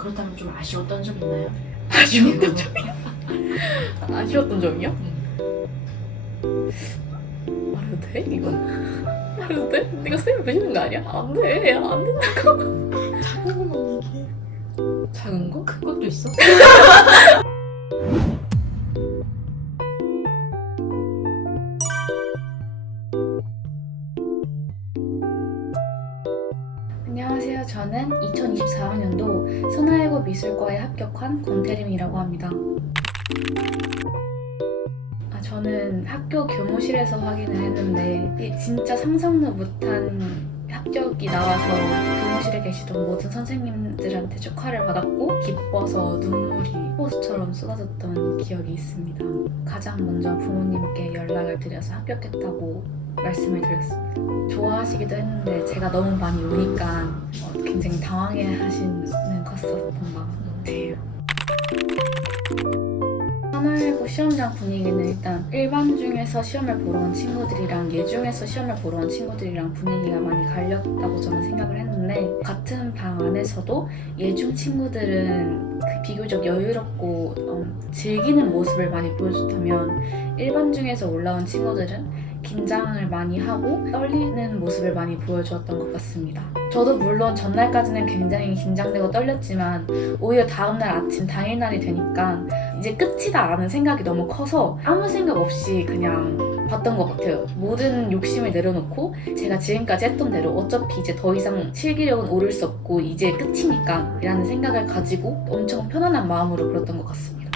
그렇다면 좀 아쉬웠던 점 있나요? 아쉬웠던 점이요? 아쉬웠던 점이요? 말해도 돼? 이거? 말해도 돼? 네가 쌤을 보시는 거 아니야? 안 돼. 안 된다고. 작은 거 얘기해. 작은 거? 큰 것도 있어? 안녕하세요. 저는 2024학년도 선화예고 미술과에 합격한 권태림이라고 합니다. 저는 학교 교무실에서 확인을 했는데 진짜 상상도 못한 합격이 나와서 교무실에 계시던 모든 선생님들한테 축하를 받았고 기뻐서 눈물이 호수처럼 쏟아졌던 기억이 있습니다. 가장 먼저 부모님께 연락을 드려서 합격했다고 말씀을 드렸습니다. 좋아하시기도 했는데 제가 너무 많이 우니까 굉장히 당황해 하시는 컸었던 것 같아요. 선화예고 시험장 분위기는 일단 일반 중에서 시험을 보러 온 친구들이랑 예중에서 시험을 보러 온 친구들이랑 분위기가 많이 갈렸다고 저는 생각을 했는데 같은 방 안에서도 예중 친구들은 비교적 여유롭고 즐기는 모습을 많이 보여줬다면 일반 중에서 올라온 친구들은 긴장을 많이 하고 떨리는 모습을 많이 보여주었던 것 같습니다. 저도 물론 전날까지는 굉장히 긴장되고 떨렸지만 오히려 다음날 아침 당일날이 되니까 이제 끝이다 라는 생각이 너무 커서 아무 생각 없이 그냥 봤던 것 같아요. 모든 욕심을 내려놓고 제가 지금까지 했던 대로 어차피 이제 더 이상 실기력은 오를 수 없고 이제 끝이니까 라는 생각을 가지고 엄청 편안한 마음으로 그렸던 것 같습니다.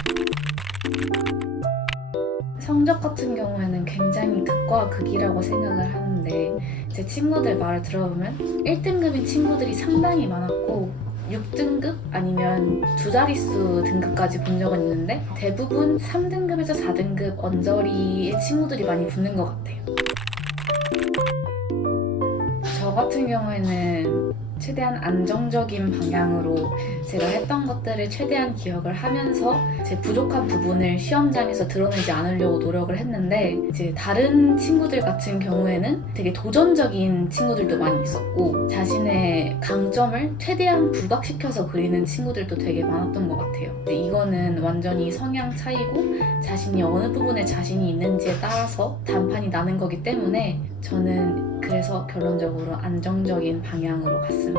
성적 같은 경우에는 굉장히 극과 극이라고 생각을 하는데 제 친구들 말을 들어보면 1등급인 친구들이 상당히 많았고 6등급 아니면 두 자릿수 등급까지 본 적은 있는데 대부분 3등급에서 4등급 언저리의 친구들이 많이 붙는 것 같아요. 저 같은 경우에는 최대한 안정적인 방향으로 제가 했던 것들을 최대한 기억을 하면서 제 부족한 부분을 시험장에서 드러내지 않으려고 노력을 했는데 이제 다른 친구들 같은 경우에는 되게 도전적인 친구들도 많이 있었고 자신의 강점을 최대한 부각시켜서 그리는 친구들도 되게 많았던 것 같아요. 근데 이거는 완전히 성향 차이고 자신이 어느 부분에 자신이 있는지에 따라서 단판이 나는 거기 때문에 저는 그래서 결론적으로 안정적인 방향으로 갔습니다.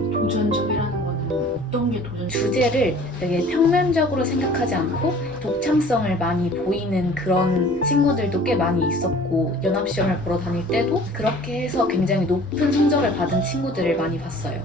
도전적이라는 거는 어떤 게 도전? 주제를 되게 평면적으로 생각하지 않고 독창성을 많이 보이는 그런 친구들도 꽤 많이 있었고 연합시험을 보러 다닐 때도 그렇게 해서 굉장히 높은 성적을 받은 친구들을 많이 봤어요.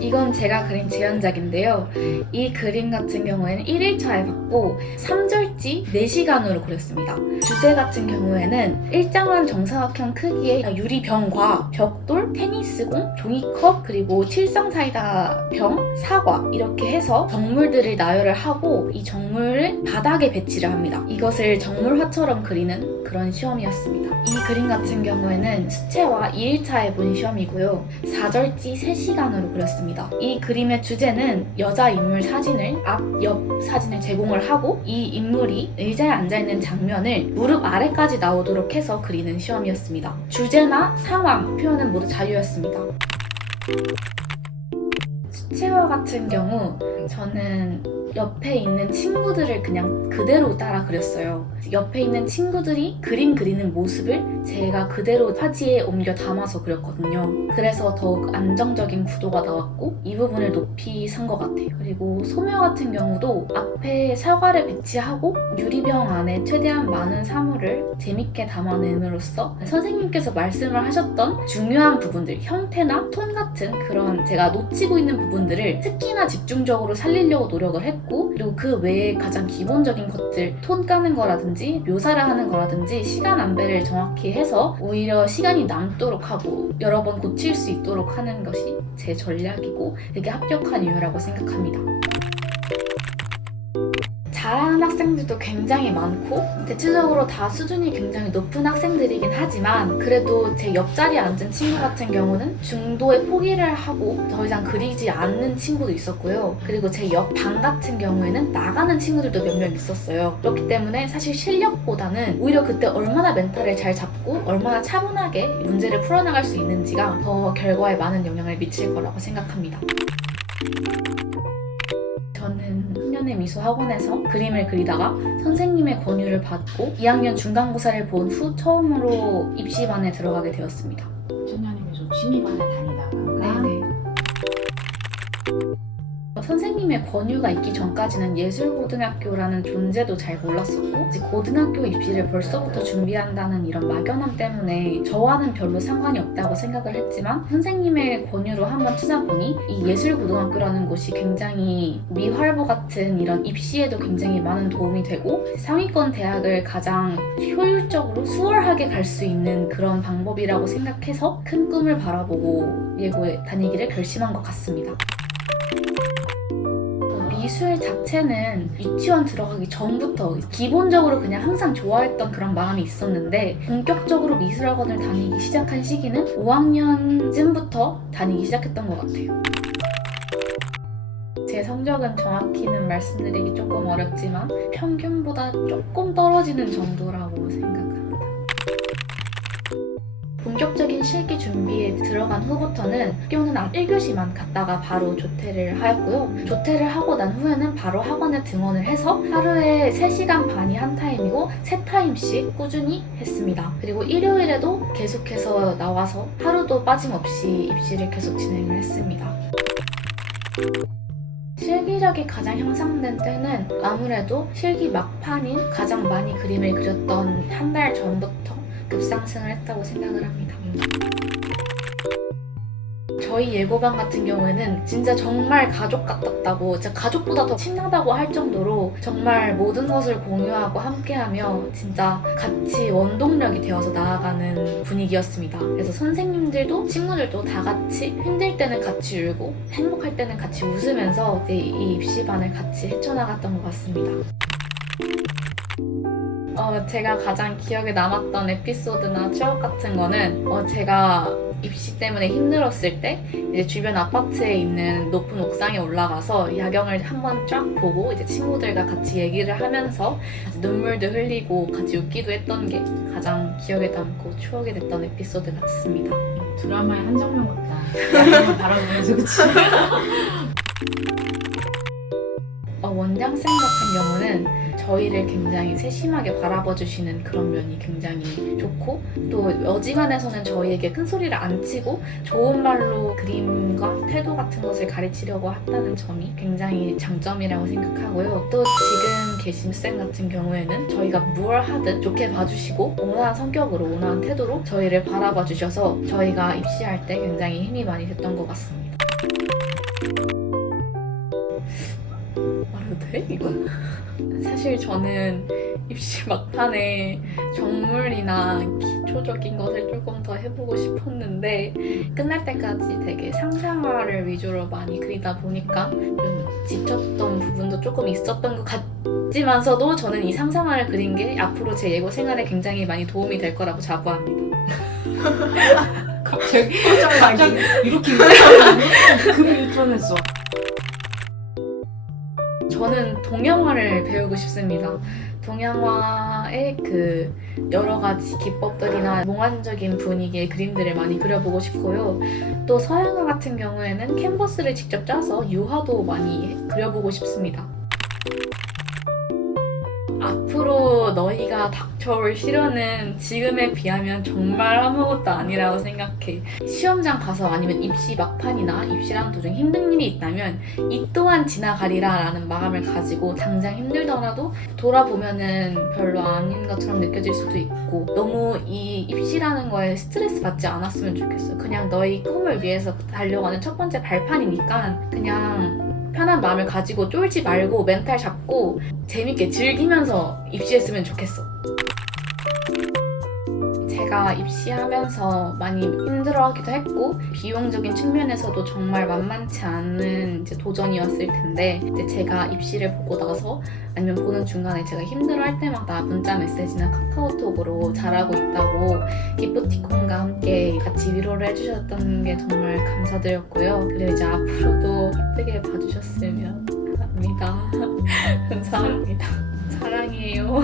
이건 제가 그린 지연작인데요. 이 그림 같은 경우에는 1일차에 받고 3절지 4시간으로 그렸습니다. 주제 같은 경우에는 일정한 정사각형 크기의 유리병과 벽돌, 테니스공, 종이컵, 그리고 칠성사이다 병, 사과 이렇게 해서 정물들을 나열을 하고 이 정물을 바닥에 배치를 합니다. 이것을 정물화처럼 그리는 그런 시험이었습니다. 이 그림 같은 경우에는 수채화 2일차에 본 시험이고요. 4절지 3시간으로 그렸습니다. 이 그림의 주제는 여자 인물 사진을 앞, 옆 사진을 제공을 하고 이 인물이 의자에 앉아있는 장면을 무릎 아래까지 나오도록 해서 그리는 시험이었습니다. 주제나 상황, 표현은 모두 자유였습니다. 수채화 같은 경우 저는 옆에 있는 친구들을 그냥 그대로 따라 그렸어요. 옆에 있는 친구들이 그림 그리는 모습을 제가 그대로 화지에 옮겨 담아서 그렸거든요. 그래서 더욱 안정적인 구도가 나왔고 이 부분을 높이 산 것 같아요. 그리고 소묘 같은 경우도 앞에 사과를 배치하고 유리병 안에 최대한 많은 사물을 재밌게 담아냄으로써 선생님께서 말씀을 하셨던 중요한 부분들, 형태나 톤 같은 그런 제가 놓치고 있는 부분들을 특히나 집중적으로 살리려고 노력을 했고 그리고 그 외에 가장 기본적인 것들, 톤 까는 거라든지 묘사를 하는 거라든지 시간 안배를 정확히 해서 오히려 시간이 남도록 하고 여러 번 고칠 수 있도록 하는 것이 제 전략이고 되게 합격한 이유라고 생각합니다. 잘하는 학생들도 굉장히 많고 대체적으로 다 수준이 굉장히 높은 학생들이긴 하지만 그래도 제 옆자리에 앉은 친구 같은 경우는 중도에 포기를 하고 더 이상 그리지 않는 친구도 있었고요. 그리고 제 옆 방 같은 경우에는 나가는 친구들도 몇 명 있었어요. 그렇기 때문에 사실 실력보다는 오히려 그때 얼마나 멘탈을 잘 잡고 있고 얼마나 차분하게 문제를 풀어나갈 수 있는지가 더 결과에 많은 영향을 미칠 거라고 생각합니다. 저는 학년의 미술 학원에서 그림을 그리다가 선생님의 권유를 받고 2학년 중간고사를 본 후 처음으로 입시반에 들어가게 되었습니다. 천년님이 취미반에 다니다가 네네. 선생님의 권유가 있기 전까지는 예술고등학교라는 존재도 잘 몰랐었고 이제 고등학교 입시를 벌써부터 준비한다는 이런 막연함 때문에 저와는 별로 상관이 없다고 생각을 했지만 선생님의 권유로 한번 찾아보니 이 예술고등학교라는 곳이 굉장히 미활보 같은 이런 입시에도 굉장히 많은 도움이 되고 상위권 대학을 가장 효율적으로 수월하게 갈 수 있는 그런 방법이라고 생각해서 큰 꿈을 바라보고 예고에 다니기를 결심한 것 같습니다. 미술 자체는 유치원 들어가기 전부터 기본적으로 그냥 항상 좋아했던 그런 마음이 있었는데 본격적으로 미술학원을 다니기 시작한 시기는 5학년쯤부터 다니기 시작했던 것 같아요. 제 성적은 정확히는 말씀드리기 조금 어렵지만 평균보다 조금 떨어지는 정도라고 생각합니다. 본격적인 실기 준비에 들어간 후부터는 학교는 1교시만 갔다가 바로 조퇴를 하였고요. 조퇴를 하고 난 후에는 바로 학원에 등원을 해서 하루에 3시간 반이 한 타임이고 3타임씩 꾸준히 했습니다. 그리고 일요일에도 계속해서 나와서 하루도 빠짐없이 입시를 계속 진행을 했습니다. 실기력이 가장 향상된 때는 아무래도 실기 막판인 가장 많이 그림을 그렸던 한 달 전부터 급상승을 했다고 생각을 합니다. 저희 예고반 같은 경우에는 진짜 정말 가족 같았다고, 진짜 가족보다 더 친하다고 할 정도로 정말 모든 것을 공유하고 함께하며 진짜 같이 원동력이 되어서 나아가는 분위기였습니다. 그래서 선생님들도 친구들도 다 같이 힘들 때는 같이 울고 행복할 때는 같이 웃으면서 이제 이 입시반을 같이 헤쳐나갔던 것 같습니다. 제가 가장 기억에 남았던 에피소드나 추억 같은 거는 제가 입시 때문에 힘들었을 때 이제 주변 아파트에 있는 높은 옥상에 올라가서 야경을 한번 쫙 보고 이제 친구들과 같이 얘기를 하면서 눈물도 흘리고 같이 웃기도 했던 게 가장 기억에 남고 추억이 됐던 에피소드 같습니다. 드라마의 한 장면 같다. 야경을 바라보면서 그치? 원장쌤 같은 경우는 저희를 굉장히 세심하게 바라봐 주시는 그런 면이 굉장히 좋고 또 어지간해서는 저희에게 큰 소리를 안 치고 좋은 말로 그림과 태도 같은 것을 가르치려고 한다는 점이 굉장히 장점이라고 생각하고요. 또 지금 계신 쌤 같은 경우에는 저희가 뭘 하든 좋게 봐주시고 온화한 성격으로 온화한 태도로 저희를 바라봐 주셔서 저희가 입시할 때 굉장히 힘이 많이 됐던 것 같습니다. 말해도 돼? 이거? 사실 저는 입시 막판에 정물이나 기초적인 것을 조금 더 해보고 싶었는데 끝날 때까지 되게 상상화를 위주로 많이 그리다 보니까 좀 지쳤던 부분도 조금 있었던 것 같지만서도 저는 이 상상화를 그린 게 앞으로 제 예고 생활에 굉장히 많이 도움이 될 거라고 자부합니다. 갑자기 이렇게 급유턴했어. 저는 동양화를 배우고 싶습니다. 동양화의 그 여러 가지 기법들이나 몽환적인 분위기의 그림들을 많이 그려보고 싶고요. 또 서양화 같은 경우에는 캔버스를 직접 짜서 유화도 많이 그려보고 싶습니다. 앞으로 너희가 닥쳐올 시련은 지금에 비하면 정말 아무것도 아니라고 생각해. 시험장 가서 아니면 입시 막판이나 입시라는 도중 힘든 일이 있다면 이 또한 지나가리라 라는 마음을 가지고 당장 힘들더라도 돌아보면은 별로 아닌 것처럼 느껴질 수도 있고 너무 이 입시라는 거에 스트레스 받지 않았으면 좋겠어. 그냥 너희 꿈을 위해서 달려가는 첫 번째 발판이니까 그냥 편한 마음을 가지고 쫄지 말고 멘탈 잡고 재밌게 즐기면서 입시했으면 좋겠어. 제가 입시하면서 많이 힘들어하기도 했고 비용적인 측면에서도 정말 만만치 않은 이제 도전이었을 텐데 이제 제가 입시를 보고 나서 아니면 보는 중간에 제가 힘들어할 때마다 문자 메시지나 카카오톡으로 잘하고 있다고 기프티콘과 함께 같이 위로를 해주셨던 게 정말 감사드렸고요. 그리고 이제 앞으로도 예쁘게 봐주셨으면 합니다. 감사합니다. 사랑해요.